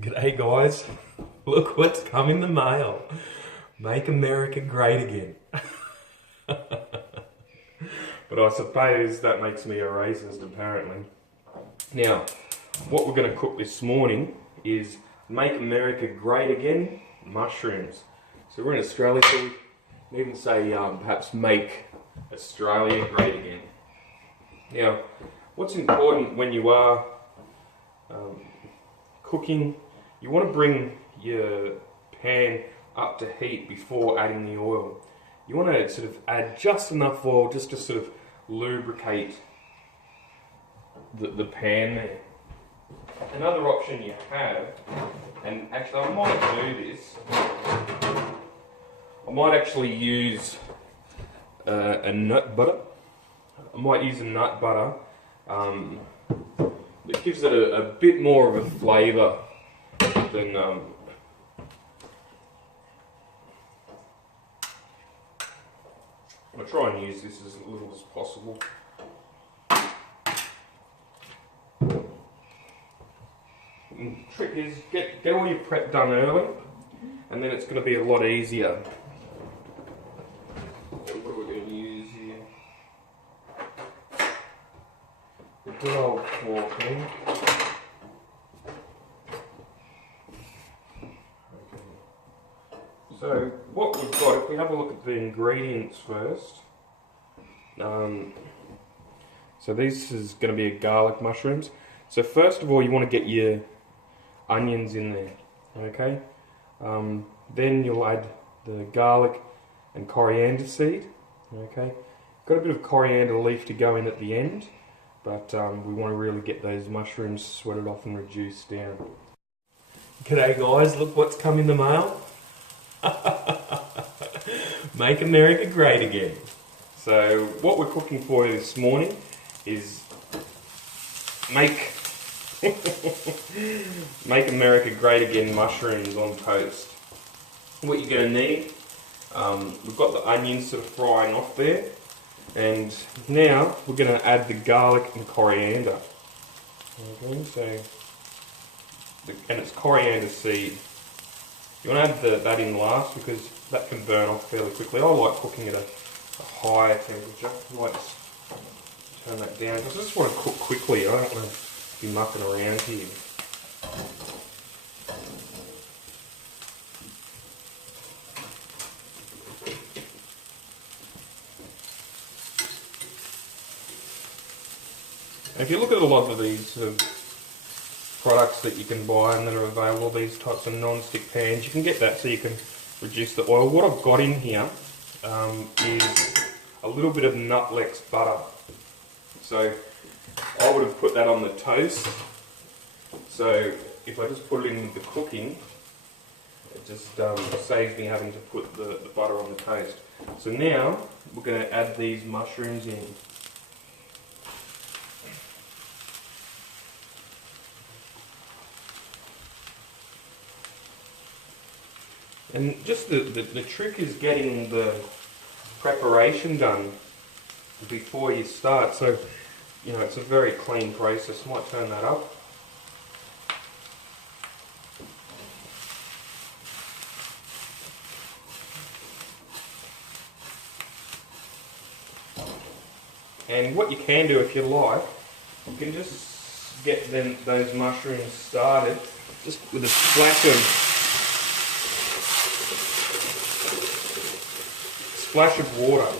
G'day guys, look what's come in the mail. Make America great again. But I suppose that makes me a racist apparently. Now, what we're going to cook this morning is Make America Great Again mushrooms. So we're in Australia, so we can even say perhaps Make Australia Great Again. Now, what's important when you are cooking, you want to bring your pan up to heat before adding the oil. You want to sort of add just enough oil just to sort of lubricate the pan there. Another option you have, and actually I might do this, I might actually use a nut butter. I might use a nut butter. It gives it a bit more of a flavour than I'm going to try and use this as little as possible. And the trick is get all your prep done early, and then it's going to be a lot easier. So what are we going to use here? The good old fork, eh? So what we've got, if we have a look at the ingredients first, so this is going to be a garlic mushrooms. So first of all you want to get your onions in there, okay? Then you'll add the garlic and coriander seed, okay? Got a bit of coriander leaf to go in at the end, but we want to really get those mushrooms sweated off and reduced down. G'day guys, look what's come in the mail. Make America great again. So what we're cooking for you this morning is make America great again mushrooms on toast. What you're going to need, we've got the onions sort of frying off there, and now we're going to add the garlic and coriander. Okay, so and it's coriander seed. You want to add that in last because that can burn off fairly quickly. I like cooking at a higher temperature. I might just turn that down because I just want to cook quickly. I don't want to be mucking around here. And if you look at a lot of these sort of products that you can buy and that are available, these types of non-stick pans, you can get that so you can reduce the oil. What I've got in here is a little bit of Nutlex butter. So I would have put that on the toast. So if I just put it in the cooking, it just saves me having to put the butter on the toast. So now we're going to add these mushrooms in. And just the trick is getting the preparation done before you start. So, you know, it's a very clean process. I might turn that up. And what you can do if you like, you can just get those mushrooms started just with a splash of water.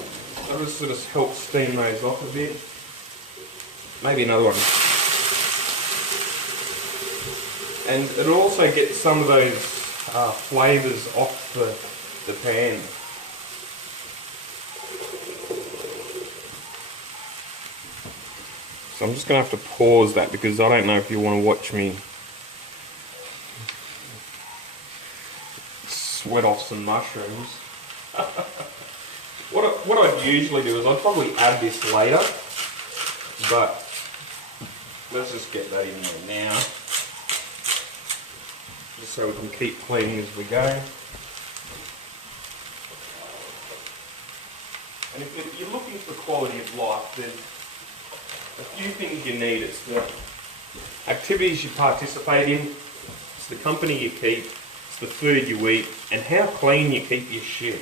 That'll just sort of help steam those off a bit. Maybe another one. And it'll also get some of those flavours off the pan. So I'm just going to have to pause that because I don't know if you want to watch me sweat off some mushrooms. What I'd usually do is I'd probably add this later, but let's just get that in there now, just so we can keep cleaning as we go. And if you're looking for quality of life, there's a few things you need. It's the activities you participate in, It's the company you keep, it's the food you eat, and how clean you keep your shit.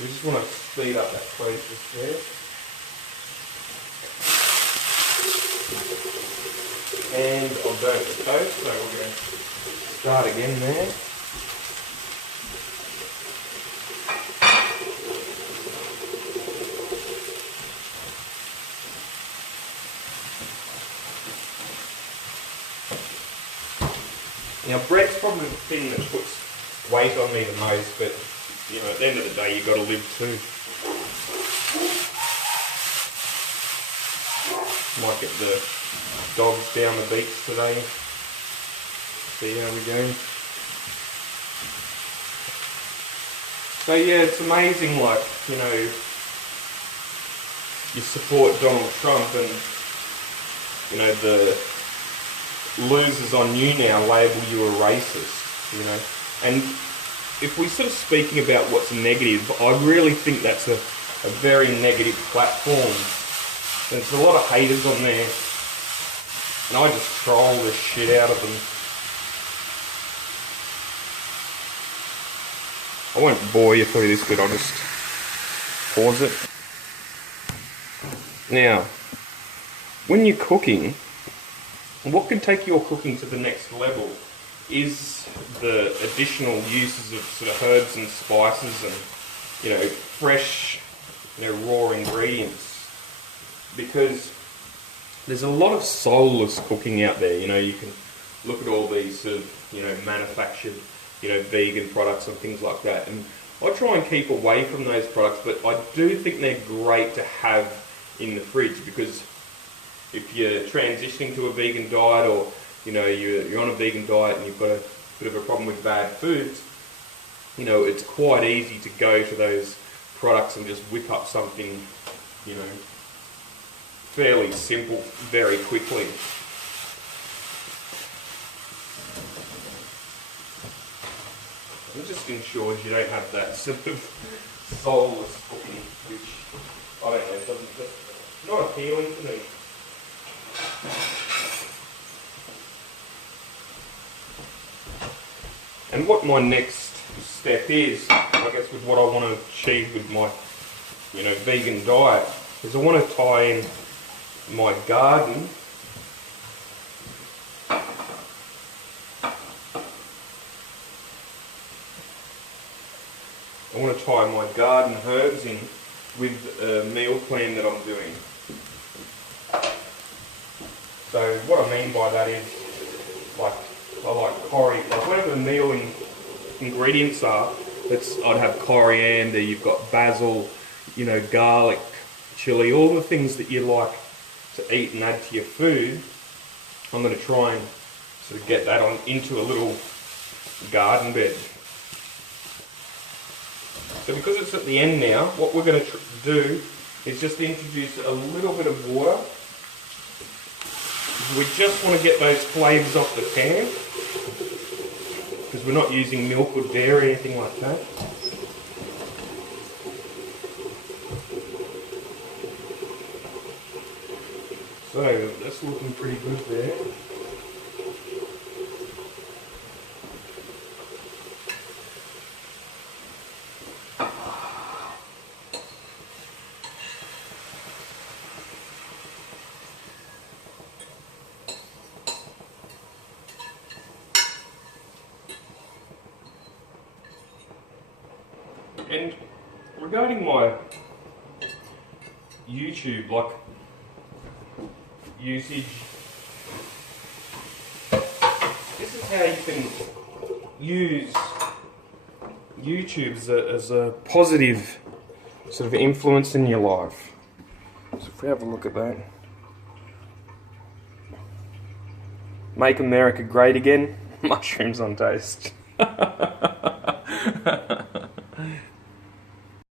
We just want to speed up that process there. And I've burnt the toast, so we're going to start again there. Now bread's probably the thing that puts weight on me the most, but you know, at the end of the day you've got to live too. Might get the dogs down the beach today. See how we go. So yeah, it's amazing, like, you know, you support Donald Trump and, you know, the losers on you now label you a racist, you know. And if we're sort of speaking about what's negative, I really think that's a very negative platform. There's a lot of haters on there, and I just troll the shit out of them. I won't bore you through this bit, I'll just pause it. Now, when you're cooking, what can take your cooking to the next level is the additional uses of sort of herbs and spices and, you know, fresh, you know, raw ingredients. Because there's a lot of soulless cooking out there. You know, you can look at all these sort of, you know, manufactured, you know, vegan products and things like that. And I try and keep away from those products, but I do think they're great to have in the fridge, because if you're transitioning to a vegan diet, or, you know, you're on a vegan diet and you've got a bit of a problem with bad foods, you know, it's quite easy to go to those products and just whip up something, you know, fairly simple very quickly. It just ensures you don't have that sort of soulless cooking, which, I don't know, it's not appealing to me. And what my next step is, I guess, with what I want to achieve with my, you know, vegan diet, is I want to tie in my garden herbs in with a meal plan that I'm doing. So what I mean by that is, like, I like like whatever the meal ingredients are, I'd have coriander, you've got basil, you know, garlic, chili, all the things that you like to eat and add to your food. I'm going to try and sort of get that on into a little garden bed. So because it's at the end now, what we're going to do is just introduce a little bit of water. We just want to get those flavours off the pan, because we're not using milk or dairy or anything like that. So that's looking pretty good there. And regarding my YouTube, like, usage, this is how you can use YouTube as a positive sort of influence in your life. So if we have a look at that. Make America great again, mushrooms on toast.